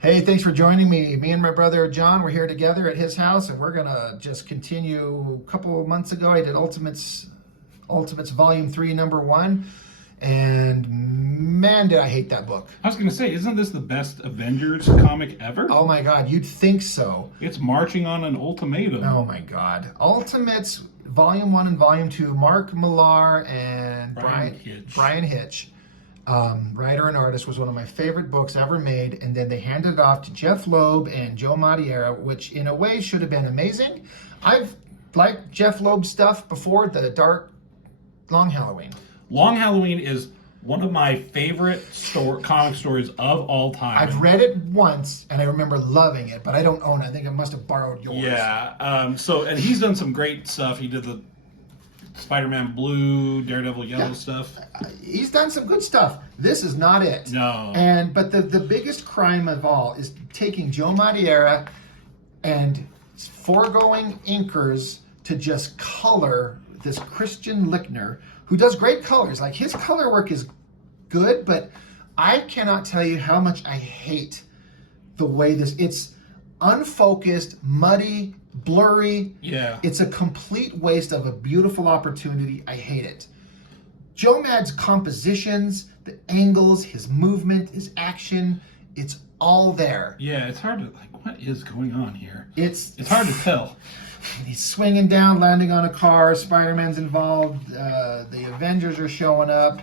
Hey, thanks for joining me. Me and my brother John, we're here together at his house, and we're gonna just continue. A couple of months ago, I did Ultimates Volume 3, Number 1, and man, did I hate that book. I was going to say, isn't this the best Avengers comic ever? Oh my God, you'd think so. It's marching on an ultimatum. Oh my God. Ultimates Volume 1 and Volume 2, Mark Millar and Brian Hitch. Writer and artist, was one of my favorite books ever made, and then they handed it off to Jeff Loeb and Joe Madureira, which in a way should have been amazing. I've liked Jeff Loeb's stuff before, the Dark Long Halloween. Long Halloween is one of my favorite comic stories of all time. I've read it once, and I remember loving it, but I don't own it. I think I must have borrowed yours. Yeah, and he's done some great stuff. He did the Spider-Man Blue, Daredevil Yellow stuff. He's done some good stuff. This is not it. No. But the biggest crime of all is taking Joe Madureira and foregoing inkers to just color this Christian Lichtner, who does great colors. Like, his color work is good, but I cannot tell you how much I hate the way it's unfocused, muddy, blurry. Yeah. It's a complete waste of a beautiful opportunity. I hate it. Joe Mad's compositions, the angles, his movement, his action, it's all there. Yeah, it's hard to, what is going on here? It's hard to tell. He's swinging down, landing on a car, Spider-Man's involved, the Avengers are showing up.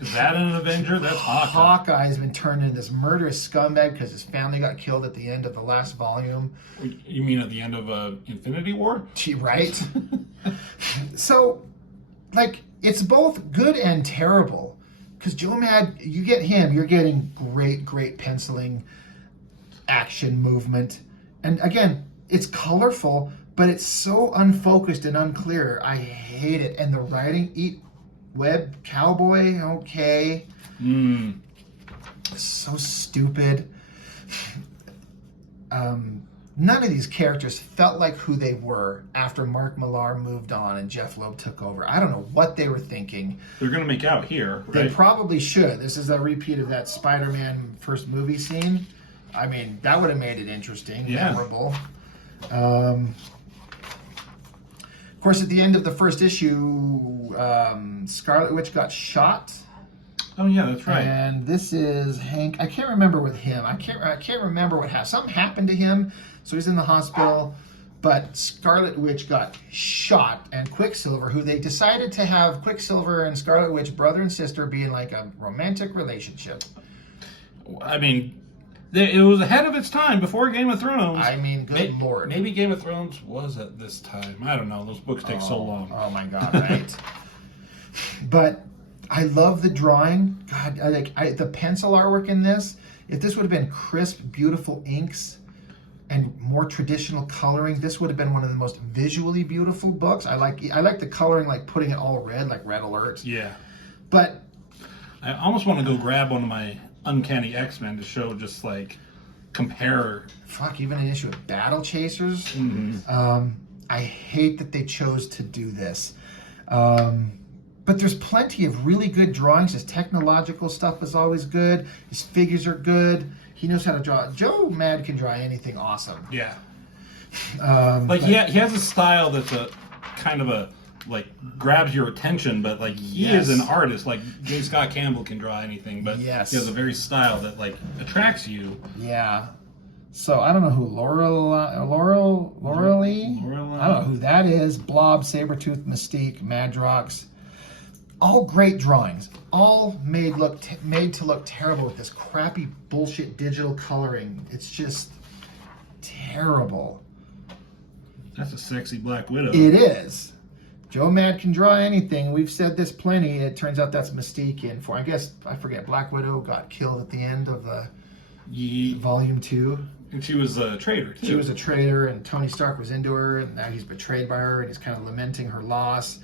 Is that an Avenger? That's Hawkeye. Hawkeye's been turned into this murderous scumbag because his family got killed at the end of the last volume. You mean at the end of Infinity War? Right? So, it's both good and terrible. Because Joe Mad, you get him, you're getting great penciling, action, movement. And again, it's colorful, but it's so unfocused and unclear. I hate it. And the writing, Eat Web Cowboy, okay. So stupid. None of these characters felt like who they were after Mark Millar moved on and Jeff Loeb took over. I don't know what they were thinking. They're going to make out here, right? They probably should. This is a repeat of that Spider-Man first movie scene. I mean, that would have made it interesting, memorable. Of course, at the end of the first issue, Scarlet Witch got shot. Oh yeah, that's right. And this is Hank. I can't remember with him. I can't remember what happened. Something happened to him, so he's in the hospital. But Scarlet Witch got shot, and Quicksilver, who they decided to have Quicksilver and Scarlet Witch brother and sister be in like a romantic relationship. I mean, it was ahead of its time before Game of Thrones. I mean, good Lord. Maybe Game of Thrones was at this time. I don't know. Those books take so long. Oh my God, right? But I love the drawing. God, the pencil artwork in this. If this would have been crisp, beautiful inks and more traditional coloring, this would have been one of the most visually beautiful books. I like the coloring, like putting it all red, like Red Alert. Yeah. But I almost want to go grab one of my Uncanny X-Men to show, just compare. Even an issue of Battle Chasers. Mm-hmm. I hate that they chose to do this. But there's plenty of really good drawings. His technological stuff is always good. His figures are good. He knows how to draw. Joe Mad can draw anything awesome. Yeah. He has a style that's a kind of a grabs your attention, but he is an artist. J. Scott Campbell can draw anything, but he has a very style that attracts you. Yeah. So I don't know who Laurelie. I don't know who that is. Blob, Sabretooth, Mystique, Madrox. All great drawings. All made to look terrible with this crappy bullshit digital coloring. It's just terrible. That's a sexy Black Widow. It is. Joe Mad can draw anything. We've said this plenty. It turns out that's Mystique I forget, Black Widow got killed at the end of the Volume 2. And she was a traitor, too. She was a traitor, and Tony Stark was into her, and now he's betrayed by her, and he's kind of lamenting her loss.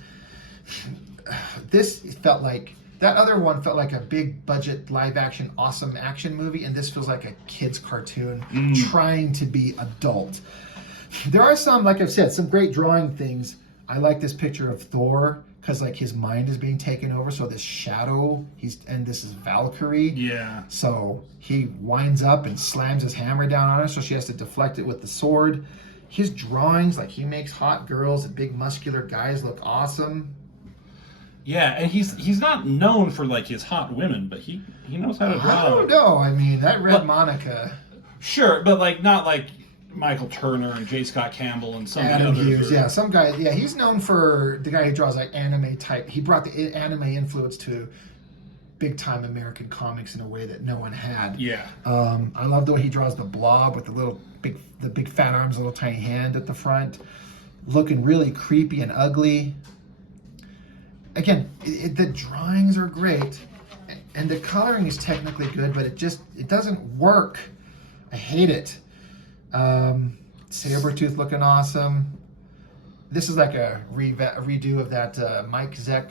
This felt like... That other one felt like a big budget, live action, awesome action movie, and this feels like a kid's cartoon trying to be adult. There are some, like I've said, some great drawing things. I like this picture of Thor because like his mind is being taken over. So this shadow, and this is Valkyrie. Yeah. So he winds up and slams his hammer down on her, so she has to deflect it with the sword. His drawings, like he makes hot girls and big muscular guys look awesome. Yeah, and he's not known for like his hot women, but he knows how to draw. I don't know. I mean, that Red Monica. Sure, but like not like Michael Turner and J. Scott Campbell and some Adam of the others. Hughes, yeah, some guy. Yeah, he's known for the guy who draws like anime type. He brought the anime influence to big time American comics in a way that no one had. Yeah. I love the way he draws the Blob with the big fat arms, little tiny hand at the front, looking really creepy and ugly. Again, the drawings are great, and the coloring is technically good, but it doesn't work. I hate it. Sabretooth looking awesome. This is like a redo of that Mike Zeck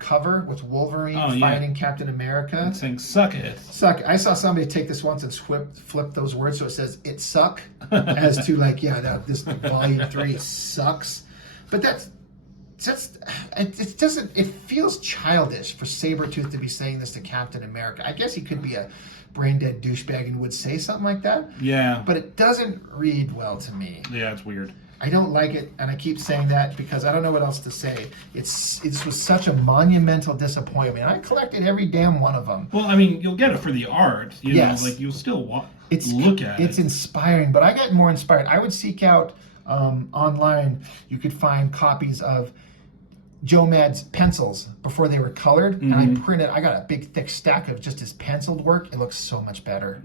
cover with Wolverine fighting Captain America. And saying "suck it." Suck. I saw somebody take this once and flip those words so it says "it suck" as to like this volume 3 sucks. But it doesn't. It feels childish for Sabretooth to be saying this to Captain America. I guess he could be a brain dead douchebag and would say something like that. Yeah. But it doesn't read well to me. Yeah, it's weird. I don't like it, and I keep saying that because I don't know what else to say. It was such a monumental disappointment. I collected every damn one of them. Well, I mean, you'll get it for the art. You know, like you'll still look at it. It's inspiring, but I got more inspired. I would seek out online. You could find copies of Joe Mad's pencils before they were colored, and I got a big thick stack of just his penciled work. It looks so much better.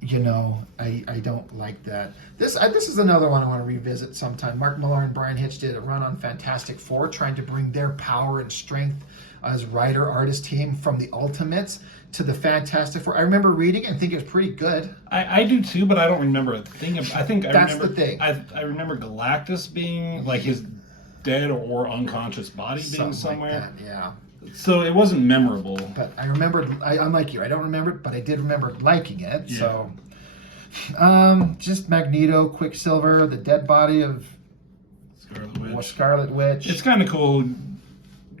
You know, I don't like that. This is another one I want to revisit sometime. Mark Millar and Brian Hitch did a run on Fantastic Four, trying to bring their power and strength as writer-artist team from the Ultimates to the Fantastic Four. I remember reading it and thinking it was pretty good. I do too, but I don't remember a thing. That's the thing. I remember Galactus being like his dead or unconscious body being somewhere. Like that, yeah. So it wasn't memorable. But I remembered, unlike you, I don't remember it, but I did remember liking it. Yeah. So, just Magneto, Quicksilver, the dead body of Scarlet Witch. It's kind of cool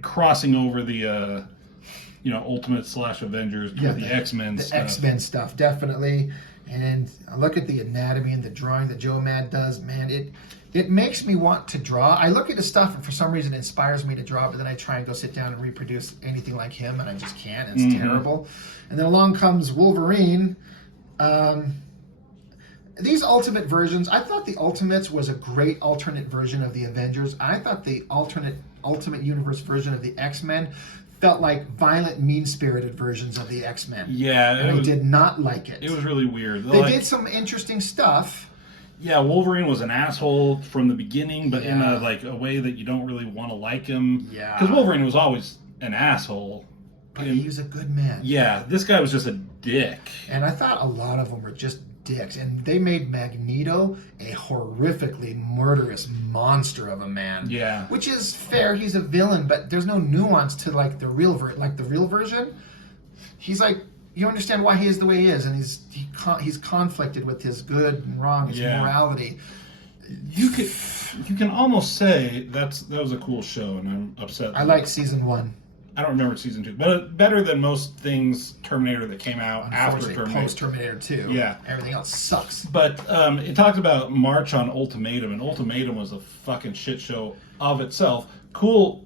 crossing over the, Ultimate / Avengers with the X-Men stuff. The X-Men stuff, definitely. And I look at the anatomy and the drawing that Joe Mad does, man, it makes me want to draw. I look at his stuff and for some reason it inspires me to draw, but then I try and go sit down and reproduce anything like him, and I just can't. It's terrible. And then along comes Wolverine. These Ultimate versions, I thought the Ultimates was a great alternate version of the Avengers. I thought the Ultimate Universe version of the X-Men felt like violent, mean-spirited versions of the X-Men. Yeah. And I did not like it. It was really weird. They did some interesting stuff. Yeah, Wolverine was an asshole from the beginning, but in a way that you don't really want to like him. Yeah. Because Wolverine was always an asshole. But he was a good man. Yeah, this guy was just a dick. And I thought a lot of them were just dicks. And they made Magneto a horrifically murderous monster of a man. Yeah. Which is fair. He's a villain, but there's no nuance to like the real version. He's like, you understand why he is the way he is, and he's conflicted with his good and wrong, his morality. You can almost say that was a cool show, and I'm upset. I like season 1. I don't remember season 2, but better than most things Terminator that came out after Terminator. Post Terminator 2. Yeah, everything else sucks. But it talked about March on Ultimatum, and Ultimatum was a fucking shit show of itself. Cool,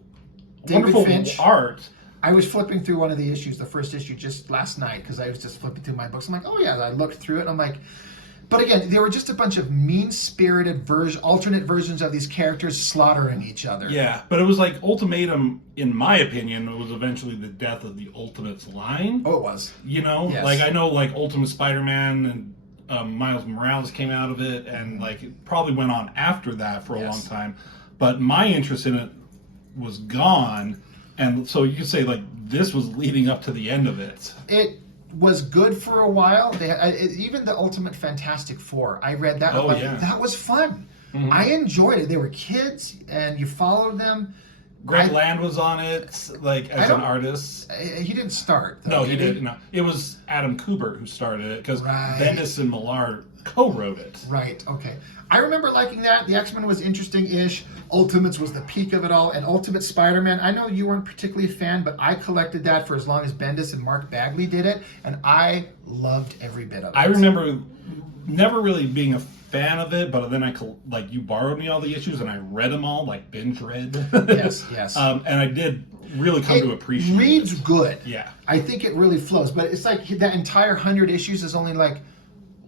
David wonderful Finch. art. I was flipping through one of the issues, the first issue, just last night, because I was just flipping through my books. I'm like, oh yeah, I looked through it, and I'm like, but again, they were just a bunch of mean-spirited alternate versions of these characters slaughtering each other. Yeah, but it was like Ultimatum, in my opinion, was eventually the death of the Ultimates line. Oh, it was. You know? Yes. Like, I know, like, Ultimate Spider-Man and Miles Morales came out of it, and, like, it probably went on after that for a long time. But my interest in it was gone. And so you could say, like, this was leading up to the end of it. It was good for a while. Even the Ultimate Fantastic Four, I read that. That was fun. Mm-hmm. I enjoyed it. They were kids, and you followed them. Greg Land was on it, like as an artist. He didn't start. Though, no, he didn't. No, it was Adam Kubert who started it because Bendis and Millar co-wrote it. Right. Okay. I remember liking that. The X-Men was interesting-ish. Ultimates was the peak of it all, and Ultimate Spider-Man. I know you weren't particularly a fan, but I collected that for as long as Bendis and Mark Bagley did it, and I loved every bit of it. I remember never really being a fan of it, but then you borrowed me all the issues and I read them all, like binge read. Yes. And I did really come to appreciate it. Reads good. Yeah. I think it really flows, but it's like that entire 100 issues is only like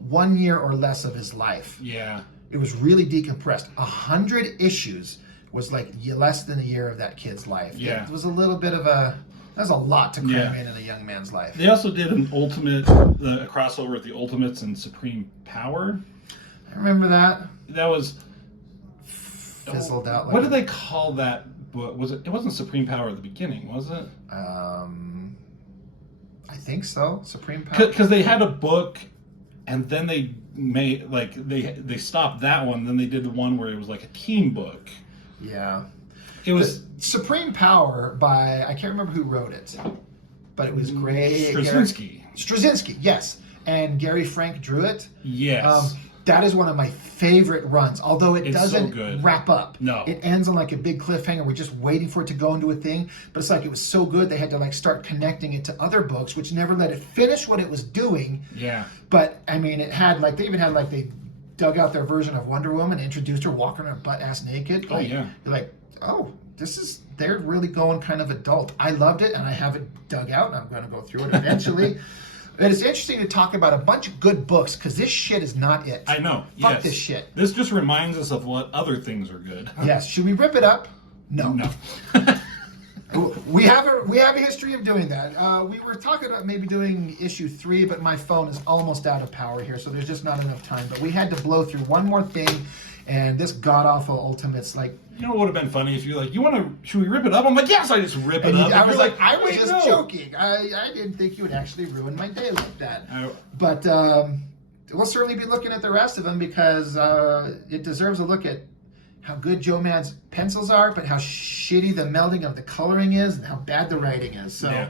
1 year or less of his life. Yeah. It was really decompressed. 100 issues was like less than a year of that kid's life. Yeah. It was a little bit of a... That's a lot to cram in a young man's life. They also did a crossover with the Ultimates and Supreme Power. I remember that. That was fizzled out. What did they call that book? It wasn't Supreme Power at the beginning, was it? I think so. Supreme Power. Because they had a book, and then they made they stopped that one. Then they did the one where it was like a team book. Yeah. It was Supreme Power by, I can't remember who wrote it, but it was great. Straczynski, yes. And Gary Frank drew it. Yes. That is one of my favorite runs, although it doesn't wrap up. No. It ends on like a big cliffhanger. We're just waiting for it to go into a thing. But it's like it was so good they had to like start connecting it to other books, which never let it finish what it was doing. Yeah. But, I mean, it had like, they even had like, they dug out their version of Wonder Woman, introduced her walking her butt-ass naked. Like, You're like, oh, they're really going kind of adult. I loved it, and I have it dug out, and I'm going to go through it eventually. And it's interesting to talk about a bunch of good books, because this shit is not it. I know. Fuck this shit. This just reminds us of what other things are good. Yes. Should we rip it up? No. We have a history of doing that. We were talking about maybe doing issue 3, but my phone is almost out of power here, so there's just not enough time. But we had to blow through one more thing, and this god-awful Ultimates, like... You know what would have been funny if you're like, should we rip it up? I'm like, yes, I just rip it up. I was like, I was just joking. I didn't think you would actually ruin my day like that. But we'll certainly be looking at the rest of them, because it deserves a look at how good Joe Mad's pencils are, but how shitty the melding of the coloring is, and how bad the writing is. So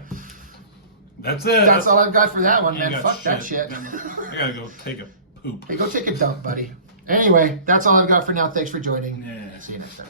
that's it. That's all I've got for that one, man. Fuck that shit. I gotta go take a poop. Hey, go take a dump, buddy. Anyway, that's all I've got for now. Thanks for joining. Yeah. See you next time.